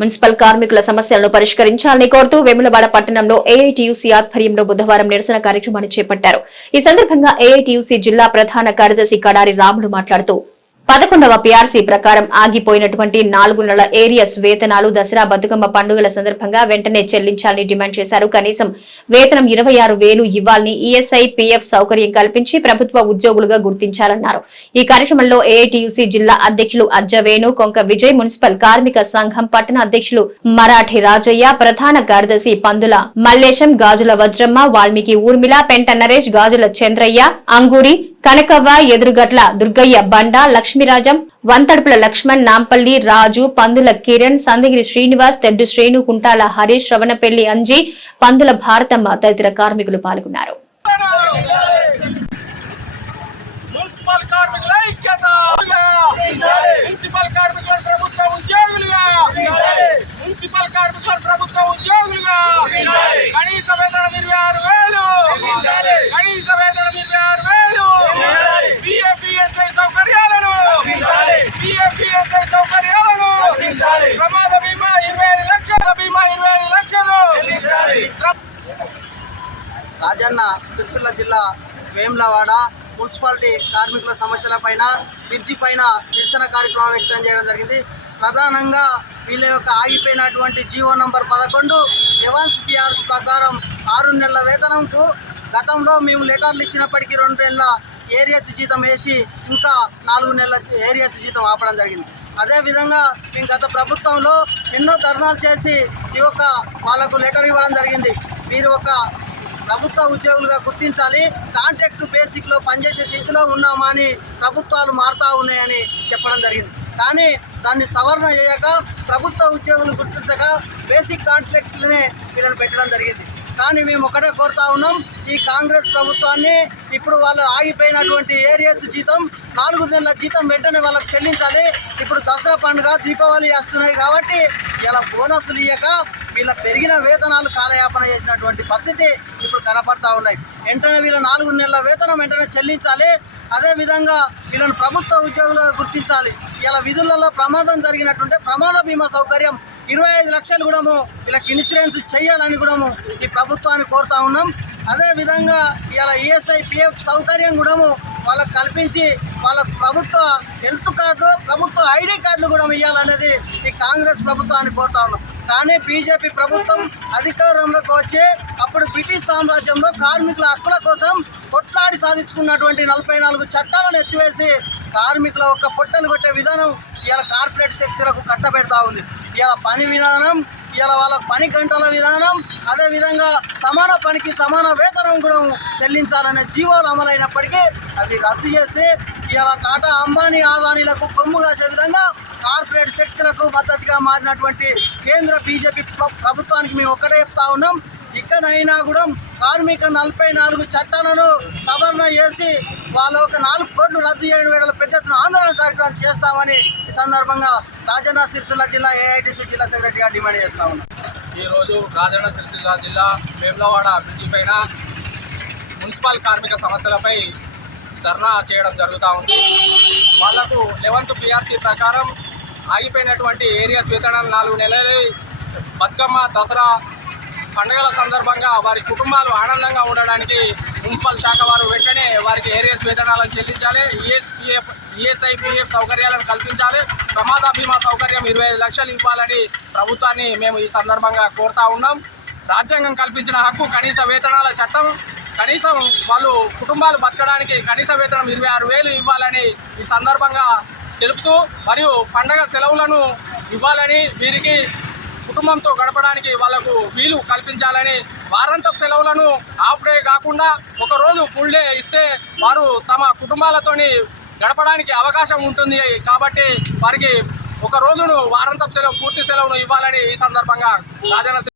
Municipal కార్మికుల సమస్యలను పరిష్కరించాలని కోరుతూ వేములవాడ పట్టణంలో ఏఐటీయూసీ ఆధ్వర్యంలో బుధవారం నిరసన కార్యక్రమాన్ని చేపట్టారు. ఈ సందర్భంగా ఏఐటీయూసీ జిల్లా ప్రధాన కార్యదర్శి కడారి రాములు మాట్లాడుతూ పదకొండవ పీఆర్సీ ప్రకారం ఆగిపోయినటువంటి నాలుగు నెలల ఏరియస్ వేతనాలు దసరా బతుకమ్మ పండుగల సందర్భంగా వెంటనే చెల్లించాలని డిమాండ్ చేశారు. కనీసం వేతనం ఇరవై ఆరు వేలు ఇవ్వాలని ఈఎస్ఐ పీఎఫ్ సౌకర్యం కల్పించి ప్రభుత్వ ఉద్యోగులుగా గుర్తించాలన్నారు. ఈ కార్యక్రమంలో ఏఐటీయూసీ జిల్లా అధ్యక్షులు అజ్జవేణు కొంక విజయ్ మున్సిపల్ కార్మిక సంఘం పట్టణ అధ్యక్షులు మరాఠీ రాజయ్య ప్రధాన కార్యదర్శి పందుల మల్లేశం గాజుల వజ్రమ్మ వాల్మీకి ఊర్మిళ పెంట నరేష్ గాజుల చంద్రయ్య అంగూరి కనకవ్వ ఎదురుగట్ల దుర్గయ్య బండ లక్ష్మీరాజం వంతడుపుల లక్ష్మణ్ నాంపల్లి రాజు పందుల కిరణ్ సందగిరి శ్రీనివాస్ తెడ్డు శ్రేణు కుంటాల హరీష్ శ్రవణపల్లి అంజీ పందుల భారతమ్మ తదితర కార్మికులు పాల్గొన్నారు. కనీస వేతనం ఇరవై ఆరు వేలు! కనీస వేతనం ఇరవై ఆరు వేలు పిఎఫ్ఈఎస్ఐ సౌకర్యాలను పిఎఫ్ఈఎస్ఐ సౌకర్యాలను ప్రమాద బీమా ఇరవై ఐదు లక్షల బీమా ఇరవై ఐదు లక్షలు రాజన్న సిరిసిల్ల జిల్లా వేములవాడ మున్సిపాలిటీ కార్మికుల సమస్యల పైన బ్రిడ్జి పైన నిరసన కార్యక్రమం వ్యక్తం చేయడం జరిగింది. ప్రధానంగా వీళ్ళ యొక్క ఆగిపోయినటువంటి జీవో నంబర్ పదకొండు ఎవాన్స్ పిఆర్స్ ప్రకారం ఆరు నెలల వేతనంకు గతంలో మేము లెటర్లు ఇచ్చినప్పటికీ రెండు నెలల ఏరియాస్ జీతం వేసి ఇంకా నాలుగు నెలల ఏరియాస్ జీతం ఆపడం జరిగింది. అదేవిధంగా మేము గత ప్రభుత్వంలో ఎన్నో ధర్నాలు చేసి ఈ యొక్క వాళ్ళకు లెటర్ ఇవ్వడం జరిగింది. మీరు ఒక ప్రభుత్వ ఉద్యోగులుగా గుర్తించాలి. కాంట్రాక్ట్ బేసిక్లో పనిచేసే స్థితిలో ఉన్నామా అని ప్రభుత్వాలు మారుతూ ఉన్నాయని చెప్పడం జరిగింది. కానీ దాన్ని సవరణ చేయక ప్రభుత్వ ఉద్యోగులు గుర్తించక బేసిక్ కాంట్రాక్ట్లనే వీళ్ళని పెట్టడం జరిగింది. కానీ మేము ఒకటే కోరుతా ఉన్నాం ఈ కాంగ్రెస్ ప్రభుత్వాన్ని ఇప్పుడు వాళ్ళు ఆగిపోయినటువంటి ఏరియాస్ జీతం నాలుగు నెలల జీతం వెంటనే వాళ్ళకి చెల్లించాలి. ఇప్పుడు దసరా పండుగ దీపావళి వేస్తున్నాయి కాబట్టి ఇలా బోనస్లు ఇయ్యక వీళ్ళ పెరిగిన వేతనాలు కాలయాపన చేసినటువంటి పరిస్థితి ఇప్పుడు కనపడతా ఉన్నాయి. వెంటనే వీళ్ళ నాలుగు నెలల వేతనం వెంటనే చెల్లించాలి. అదేవిధంగా వీళ్ళని ప్రభుత్వ ఉద్యోగులుగా గుర్తించాలి. ఇలా విధులలో ప్రమాదం జరిగినట్టుంటే ప్రమాద బీమా సౌకర్యం ఇరవై ఐదు లక్షలు కూడాము వీళ్ళకి ఇన్సూరెన్స్ చేయాలని కూడాము ఈ ప్రభుత్వాన్ని కోరుతా ఉన్నాం. అదేవిధంగా ఇలా ఈఎస్ఐ పిఎఫ్ సౌకర్యం కూడాము వాళ్ళకు కల్పించి వాళ్ళ ప్రభుత్వ హెల్త్ కార్డు ప్రభుత్వ ఐడి కార్డులు కూడా ఇవ్వాలనేది ఈ కాంగ్రెస్ ప్రభుత్వాన్ని కోరుతా ఉన్నాం. కానీ బీజేపీ ప్రభుత్వం అధికారంలోకి వచ్చి అప్పుడు బ్రిటిష్ సామ్రాజ్యంలో కార్మికుల హక్కుల కోసం కొట్లాడి సాధించుకున్నటువంటి నలభై నాలుగు చట్టాలను ఎత్తివేసి కార్మికుల ఒక పొట్టలు కొట్టే విధానం ఇలా కార్పొరేట్ శక్తులకు కట్టబెడతా ఉంది. ఇలా పని విధానం ఇలా వాళ్ళ పని గంటల విధానం అదేవిధంగా సమాన పనికి సమాన వేతనం కూడా చెల్లించాలనే జీవోలు అమలైనప్పటికీ అవి రద్దు చేసి ఇలా టాటా అంబానీ ఆదానీలకు కొమ్ము కాసే విధంగా కార్పొరేట్ శక్తులకు మద్దతుగా మారినటువంటి కేంద్ర బీజేపీ ప్రభుత్వానికి మేము ఒక్కటే చెప్తా ఉన్నాం. ఇక్కడైనా కూడా కార్మిక నలభై నాలుగు చట్టాలను సవరణ చేసి వాళ్ళ ఒక నాలుగు కోట్లు రద్దు చేయడం వేళ పెద్ద ఎత్తున ఆందోళన కార్యక్రమం చేస్తామని ఈ సందర్భంగా రాజన్న సిరిసిల్ల జిల్లా ఏఐటిసి జిల్లా సెక్రటరీగా డిమాండ్ చేస్తా ఉన్నాం. ఈరోజు రాజన్న సిరిసిల్ల జిల్లా వేములవాడ బ్రిడ్జి పైన మున్సిపల్ కార్మిక సమస్యలపై ధర్నా చేయడం జరుగుతూ ఉంది. వాళ్ళకు లెవెన్త్ పిఆర్సీ ప్రకారం ఆగిపోయినటువంటి ఏరియాస్ వేతనాలు నాలుగు నెలలు బతుకమ్మ దసరా పండుగల సందర్భంగా వారి కుటుంబాలు ఆనందంగా ఉండడానికి మున్సిపల్ శాఖ వారు వెంటనే వారికి ఏరియస్ వేతనాలను చెల్లించాలి. ఈఎస్పిఎఫ్ ఈఎస్ఐపిఎఫ్ సౌకర్యాలను కల్పించాలి. ప్రమాద బీమా సౌకర్యం ఇరవై లక్షలు ఇవ్వాలని ప్రభుత్వాన్ని మేము ఈ సందర్భంగా కోరుతా ఉన్నాం. రాజ్యాంగం కల్పించిన హక్కు కనీస వేతనాల చట్టం. కనీసం వాళ్ళు కుటుంబాలు బతకడానికి కనీస వేతనం ఇరవై ఆరు వేలు ఇవ్వాలని ఈ సందర్భంగా తెలుపుతూ మరియు పండగ సెలవులను ఇవ్వాలని వీరికి కుటుంబంతో గడపడానికి వాళ్ళకు వీలు కల్పించాలని వారాంతపు సెలవులను హాఫ్ డే కాకుండా ఒకరోజు ఫుల్ డే ఇస్తే వారు తమ కుటుంబాలతోని గడపడానికి అవకాశం ఉంటుంది కాబట్టి వారికి ఒక రోజును వారాంతపు సెలవు పూర్తి సెలవును ఇవ్వాలని ఈ సందర్భంగా రాజన్న